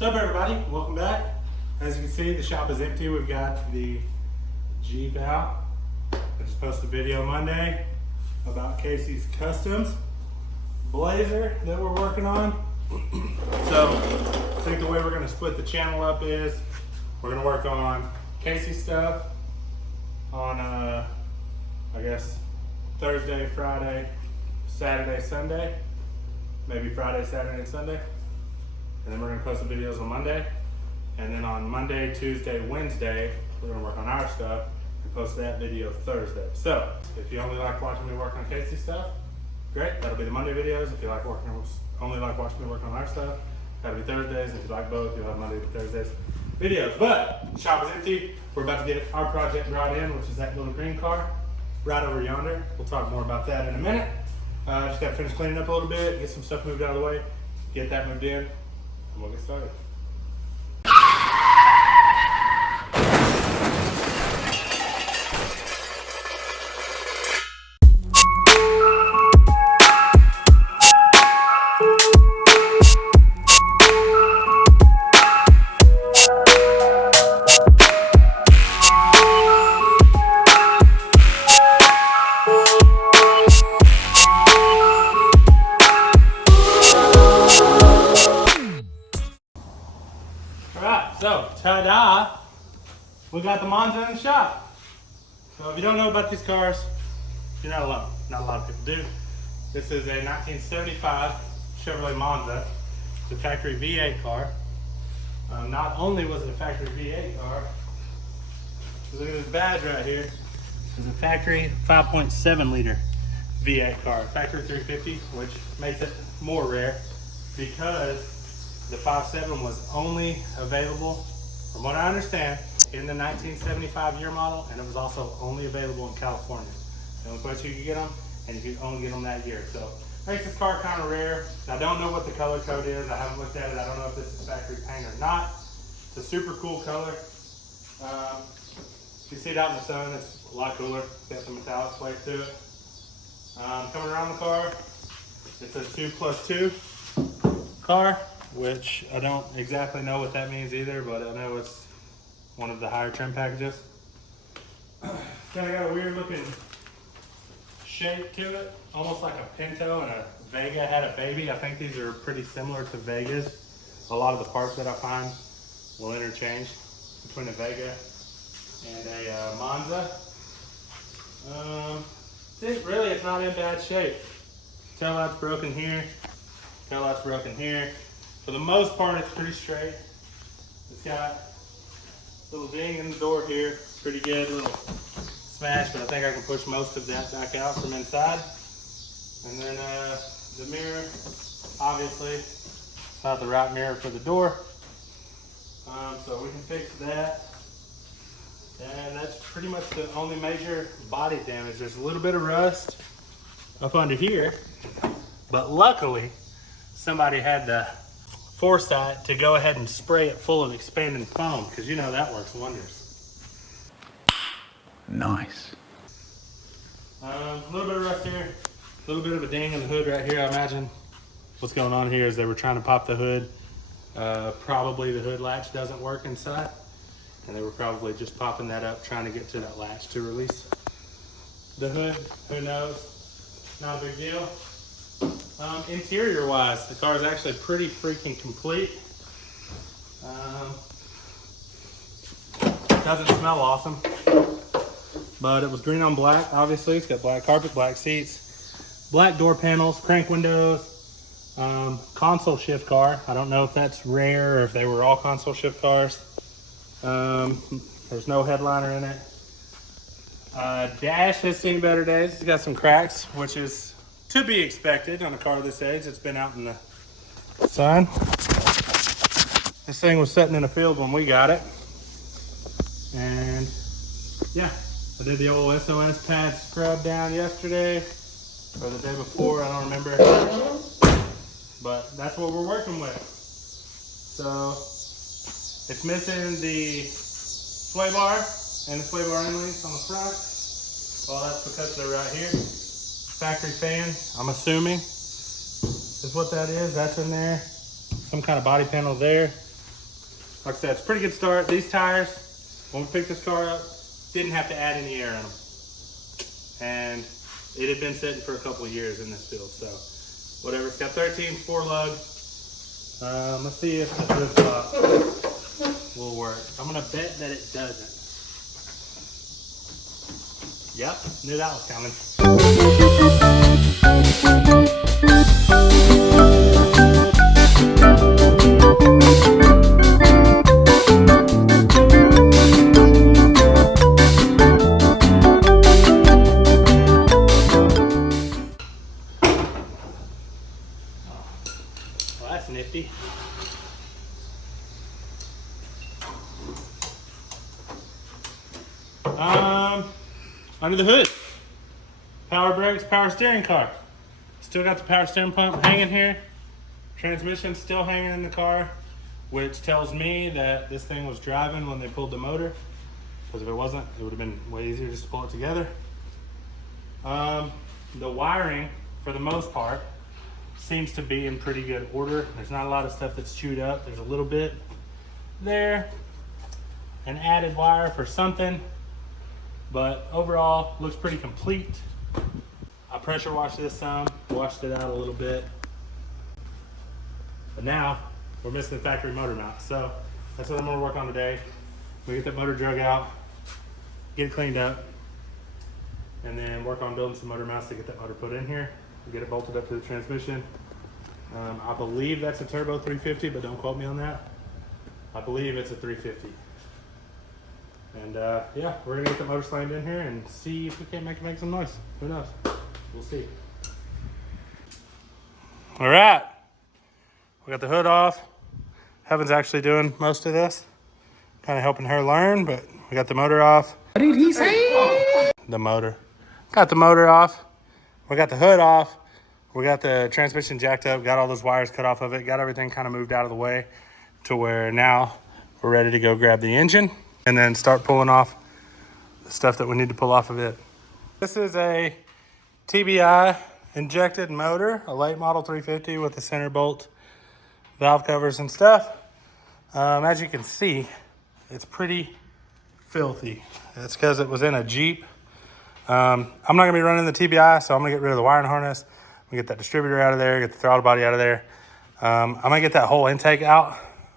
What's up, everybody? Welcome back. As you can see, the shop is empty. We've got the Jeep out. I just posted a video Monday about Casey's Customs Blazer that we're working on. So I think the way we're going to split the channel up is we're going to work on Casey stuff on I guess Thursday, Friday, Saturday, Sunday, maybe Friday, Saturday, and Sunday. And then we're gonna post the videos on Monday. And then on Monday, Tuesday, Wednesday, we're gonna work on our stuff and post that video Thursday. So if you only like watching me work on Casey stuff, great, that'll be the Monday videos. If you like only like watching me work on our stuff, that'll be Thursdays. If you like both, you'll have Monday to Thursdays videos. But the shop is empty. We're about to get our project brought in, which is that little green car right over yonder. We'll talk more about that in a minute. Just gotta finish cleaning up a little bit, get some stuff moved out of the way, get that moved in, and we'll get started. So, ta-da! We got the Monza in the shop. So if you don't know about these cars, you're not alone. Not a lot of people do. This is a 1975 Chevrolet Monza. It's a factory V8 car. Not only was it a factory V8 car, look at this badge right here. It's a factory 5.7 liter V8 car. Factory 350, which makes it more rare because the 5.7 was only available, from what I understand, in the 1975 year model, and it was also only available in California. The only place you could get them, and you could only get them that year. So makes this car kind of rare. I don't know what the color code is. I haven't looked at it. I don't know if this is factory paint or not. It's a super cool color. If you see it out in the sun, it's a lot cooler. It's got some metallic flake to it. Coming around the car, it's a 2+2 car, which I don't exactly know what that means either, but I know it's one of the higher trim packages. Kind of got a weird looking shape to it, almost like a Pinto and a Vega had a baby. I think these are pretty similar to Vegas. A lot of the parts that I find will interchange between a Vega and a Monza. Really, it's not in bad shape. Tail light's broken here, tail light's broken here. For the most part, it's pretty straight. It's got a little ding in the door here, pretty good, little smash, but I think I can push most of that back out from inside. And then the mirror, obviously, it's not the right mirror for the door. So we can fix that. And that's pretty much the only major body damage. There's a little bit of rust up under here, but luckily, somebody had the foresight to go ahead and spray it full of expanding foam, because you know that works wonders. Nice. A little bit of rust here, a little bit of a ding in the hood right here. I imagine what's going on here is they were trying to pop the hood. Probably the hood latch doesn't work inside, and they were probably just popping that up, trying to get to that latch to release the hood. Who knows? Not a big deal. Interior wise, the car is actually pretty freaking complete. Doesn't smell awesome, but it was green on black. Obviously, it's got black carpet, black seats, black door panels, crank windows, console shift car. I don't know if that's rare or if they were all console shift cars. There's no headliner in it. Dash has seen better days. It's got some cracks, which is to be expected on a car this age. It's been out in the sun. This thing was sitting in a field when we got it. And yeah, I did the old SOS pad scrub down yesterday or the day before, I don't remember. But that's what we're working with. So it's missing the sway bar and the sway bar end links on the front. Well, that's because they're right here. Factory fan, I'm assuming, is what that is. That's in there. Some kind of body panel there. Like I said, it's a pretty good start. These tires, when we picked this car up, didn't have to add any air in them. And it had been sitting for a couple of years in this field, so whatever. It's got 13 4-lug. Let's see if the hood top will work. I'm gonna bet that it doesn't. Yep, knew that was coming. Well, that's nifty. Under the hood, power brakes, power steering car. Still got the power steering pump hanging here. Transmission still hanging in the car, which tells me that this thing was driving when they pulled the motor. Because if it wasn't, it would have been way easier just to pull it together. The wiring, for the most part, seems to be in pretty good order. There's not a lot of stuff that's chewed up. There's a little bit there, an added wire for something. But overall, looks pretty complete. I pressure washed this some, washed it out a little bit. But now, we're missing the factory motor mount. So that's what I'm gonna work on today. We get that motor drug out, get it cleaned up, and then work on building some motor mounts to get that motor put in here. Get it bolted up to the transmission. I believe that's a turbo 350, but don't quote me on that. I believe it's a 350. And yeah, we're gonna get the motor slammed in here and see if we can't make some noise. Who knows? We'll see. All right, we got the hood off. Heaven's actually doing most of this, kind of helping her learn, but we got the motor off. What did he say? The motor. Got the motor off. We got the hood off. We got the transmission jacked up, got all those wires cut off of it, got everything kind of moved out of the way to where now we're ready to go grab the engine and then start pulling off the stuff that we need to pull off of it. This is a TBI injected motor, a late model 350 with the center bolt valve covers and stuff. As you can see, it's pretty filthy. It's because it was in a Jeep. I'm not gonna be running the TBI, so I'm gonna get rid of the wiring harness. I'm gonna get that distributor out of there, get the throttle body out of there. I'm gonna get that whole intake out,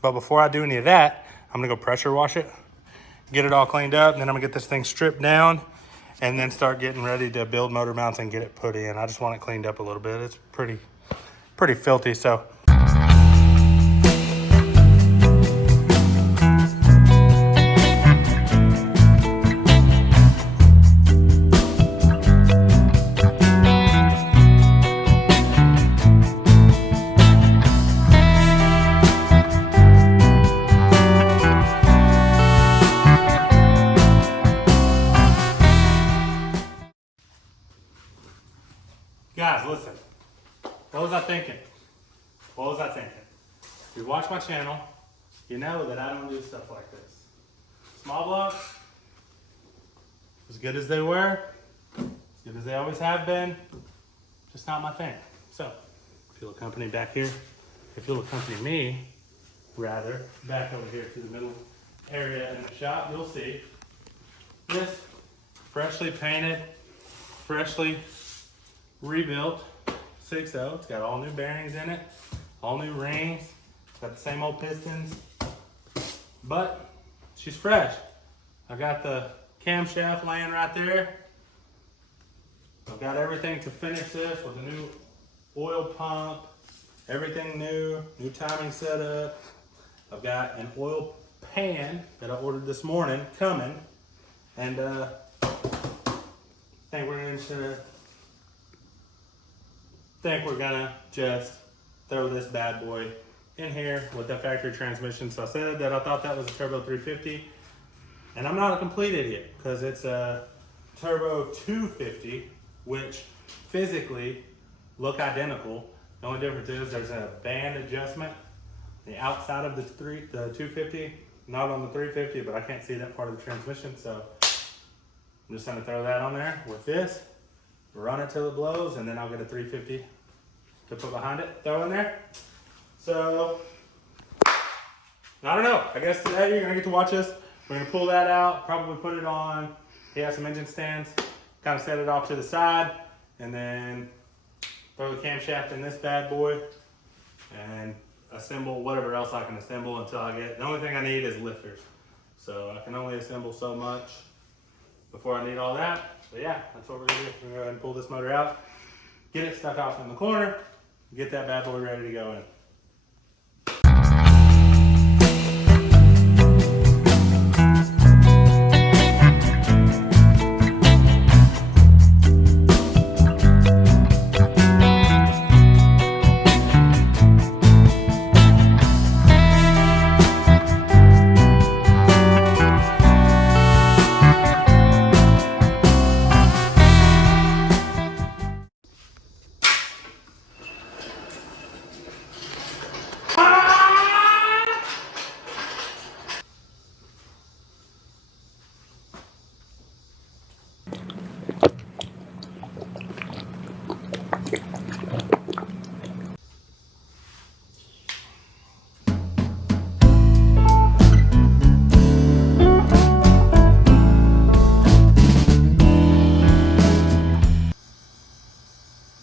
but before I do any of that, I'm gonna go pressure wash it, get it all cleaned up, and then I'm gonna get this thing stripped down and then start getting ready to build motor mounts and get it put in. I just want it cleaned up a little bit. It's pretty filthy, so. Guys, listen. What was I thinking? If you watch my channel, you know that I don't do stuff like this. Small blocks, as good as they were, as good as they always have been, just not my thing. So, if you'll accompany me, rather, back over here to the middle area in the shop, you'll see this freshly painted, freshly rebuilt 6.0. It's got all new bearings in it, all new rings. It's got the same old pistons, but she's fresh. I got the camshaft laying right there. I've got everything to finish this with a new oil pump, everything new timing setup. I've got an oil pan that I ordered this morning coming, and I think we're gonna just throw this bad boy in here with the factory transmission. So I said that I thought that was a turbo 350, and I'm not a complete idiot because it's a turbo 250, which physically look identical. The only difference is there's a band adjustment on the outside of the 250, not on the 350, but I can't see that part of the transmission, so I'm just gonna throw that on there with this, run it till it blows, and then I'll get a 350 to put behind it, throw in there. So I don't know. I guess today you're gonna get to watch us. We're gonna pull that out, probably put it on. He has some engine stands, kind of set it off to the side, and then throw the camshaft in this bad boy and assemble whatever else I can assemble until I get, the only thing I need is lifters. So I can only assemble so much before I need all that. So yeah, that's what we're gonna do. We're gonna go ahead and pull this motor out, get it stuck off in the corner, get that bad boy ready to go in.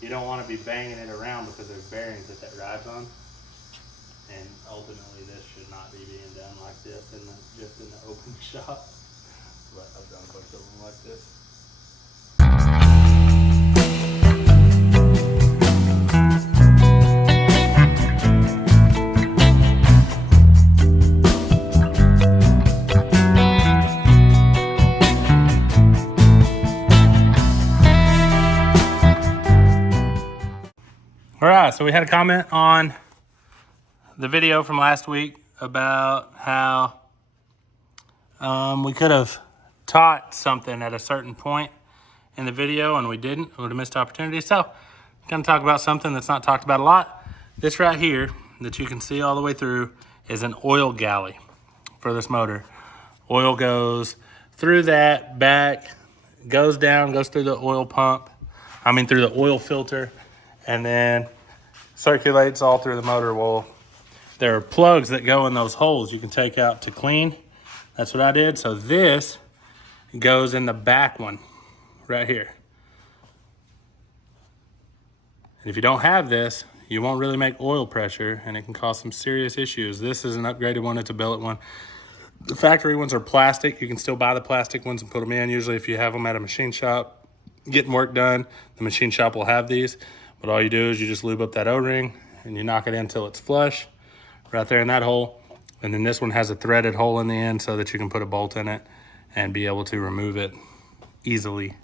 You don't want to be banging it around because there's bearings that rides on. And ultimately this should not be being done like this just in the open shop. But I've done a bunch of them like this. All right, so we had a comment on the video from last week about how we could have taught something at a certain point in the video and we didn't. We would have missed opportunity. So I'm going to talk about something that's not talked about a lot. This right here that you can see all the way through is an oil galley for this motor. Oil goes through that back, goes down, goes through the oil pump, through the oil filter, and then circulates all through the motor. Well, there are plugs that go in those holes you can take out to clean. That's what I did. So this goes in the back one right here. And if you don't have this, you won't really make oil pressure and it can cause some serious issues. This is an upgraded one. It's a billet one. The factory ones are plastic. You can still buy the plastic ones and put them in. Usually if you have them at a machine shop getting work done, the machine shop will have these. But all you do is you just lube up that O-ring and you knock it in until it's flush right there in that hole. And then this one has a threaded hole in the end so that you can put a bolt in it and be able to remove it easily.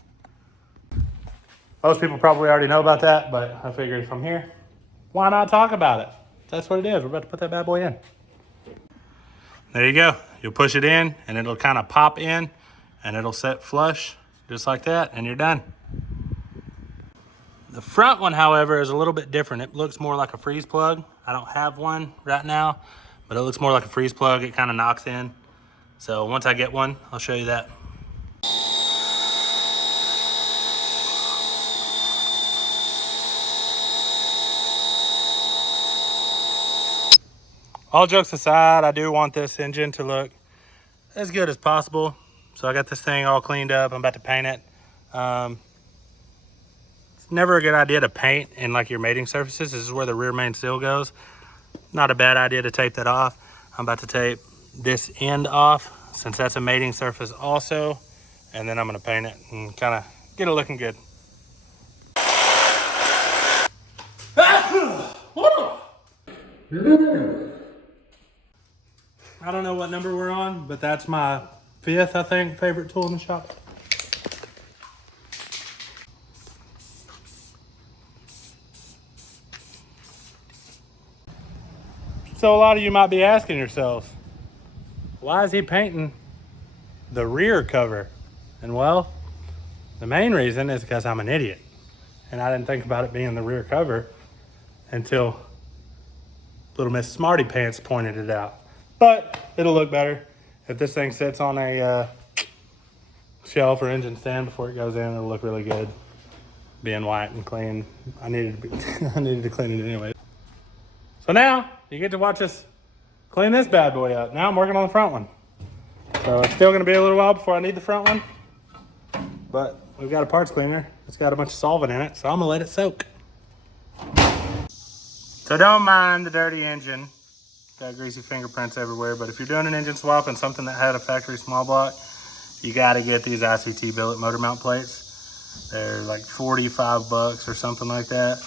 Most people probably already know about that, but I figured from here, why not talk about it? That's what it is. We're about to put that bad boy in. There you go. You'll push it in and it'll kind of pop in and it'll set flush just like that and you're done. The front one, however, is a little bit different. It looks more like a freeze plug. I don't have one right now, but it looks more like a freeze plug. It kind of knocks in. So once I get one, I'll show you that. All jokes aside, I do want this engine to look as good as possible. So I got this thing all cleaned up. I'm about to paint it. It's never a good idea to paint in like your mating surfaces. This is where the rear main seal goes. Not a bad idea to tape that off. I'm about to tape this end off since that's a mating surface also. And then I'm gonna paint it and kind of get it looking good. I don't know what number we're on, but that's my 5th, I think, favorite tool in the shop. So a lot of you might be asking yourselves, why is he painting the rear cover? And well, the main reason is because I'm an idiot. And I didn't think about it being the rear cover until little Miss Smarty Pants pointed it out. But it'll look better. If this thing sits on a shelf or engine stand before it goes in, it'll look really good. Being white and clean. I needed to clean it anyway. So now you get to watch us clean this bad boy up. Now I'm working on the front one. So it's still gonna be a little while before I need the front one. But we've got a parts cleaner. It's got a bunch of solvent in it, so I'm gonna let it soak. So don't mind the dirty engine. Got greasy fingerprints everywhere, but if you're doing an engine swap and something that had a factory small block, you gotta get these ICT billet motor mount plates. They're like 45 bucks or something like that.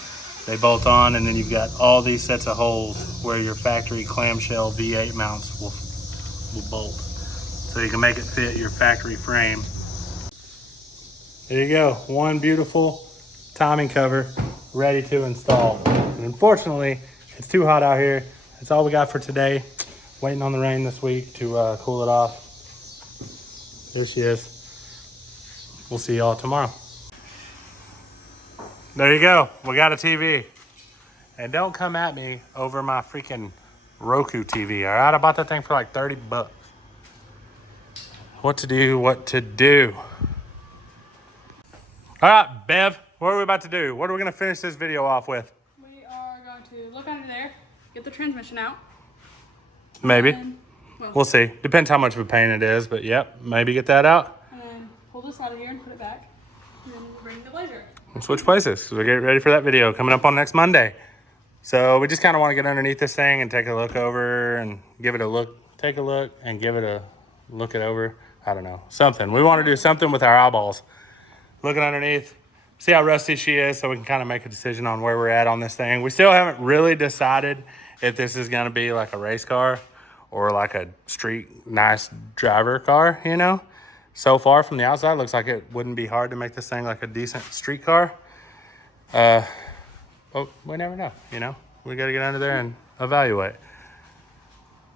They bolt on, and then you've got all these sets of holes where your factory clamshell V8 mounts will bolt. So you can make it fit your factory frame. There you go, one beautiful timing cover ready to install. And unfortunately, it's too hot out here. That's all we got for today. Waiting on the rain this week to cool it off. There she is. We'll see y'all tomorrow. There you go, we got a TV. And don't come at me over my freaking Roku TV, all right? I bought that thing for like 30 bucks. What to do. All right, Bev, what are we about to do? What are we gonna finish this video off with? We are going to look under there, get the transmission out. Maybe. Well, We'll see. Depends how much of a pain it is, but yep, maybe get that out. and then pull this out of here and put it back. And then we'll bring the blazer. We'll switch places because we're getting ready for that video coming up on next Monday. So we just kind of want to get underneath this thing and take a look over and give it a look. Take a look and give it a look it over. I don't know, something. We want to do something with our eyeballs. Looking underneath, see how rusty she is so we can kind of make a decision on where we're at on this thing. We still haven't really decided if this is going to be like a race car or like a street nice driver car, you know? So far from the outside, looks like it wouldn't be hard to make this thing like a decent street car. But we never know, you know? We got to get under there and evaluate.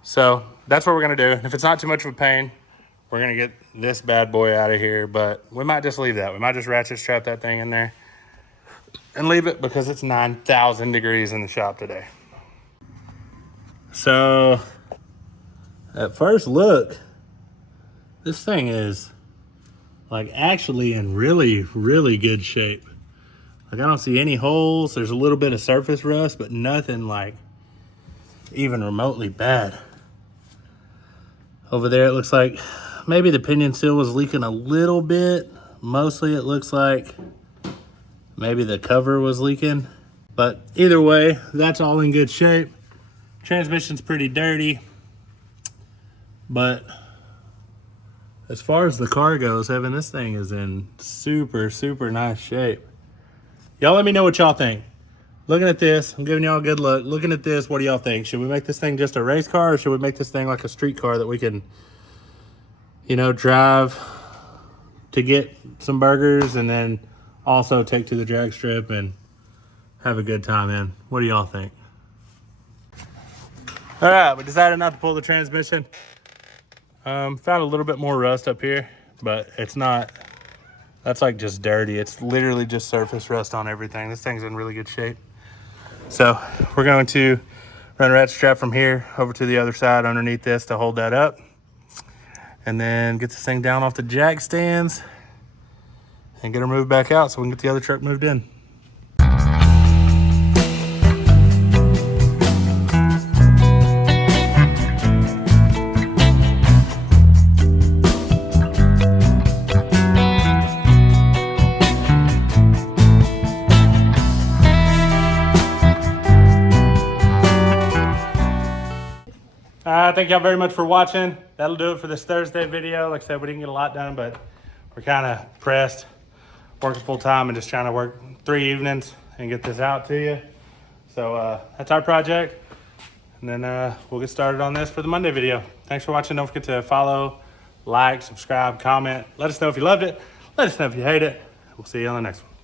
So that's what we're going to do. And if it's not too much of a pain, we're going to get this bad boy out of here, but we might just leave that. We might just ratchet strap that thing in there and leave it because it's 9,000 degrees in the shop today. So at first look, this thing is like actually in really, really good shape. Like I don't see any holes. There's a little bit of surface rust, but nothing like even remotely bad. Over there, it looks like maybe the pinion seal was leaking a little bit. Mostly it looks like maybe the cover was leaking. But either way, that's all in good shape. Transmission's pretty dirty. But as far as the car goes, Evan, this thing is in super, super nice shape. Y'all let me know what y'all think. Looking at this, I'm giving y'all a good look. Looking at this, what do y'all think? Should we make this thing just a race car, or should we make this thing like a street car that we can, you know, drive to get some burgers and then also take to the drag strip and have a good time in? What do y'all think? All right, we decided not to pull the transmission. Found a little bit more rust up here, but it's not, that's like just dirty. It's literally just surface rust on everything. This thing's in really good shape. So we're going to run a ratchet strap from here over to the other side underneath this to hold that up. And then get this thing down off the jack stands and get her moved back out so we can get the other truck moved in. Thank y'all very much for watching. That'll do it for this Thursday video. Like I said, we didn't get a lot done, but we're kind of pressed, working full time and just trying to work 3 evenings and get this out to you. So that's our project. And then we'll get started on this for the Monday video. Thanks for watching. Don't forget to follow, like, subscribe, comment. Let us know if you loved it. Let us know if you hate it. We'll see you on the next one.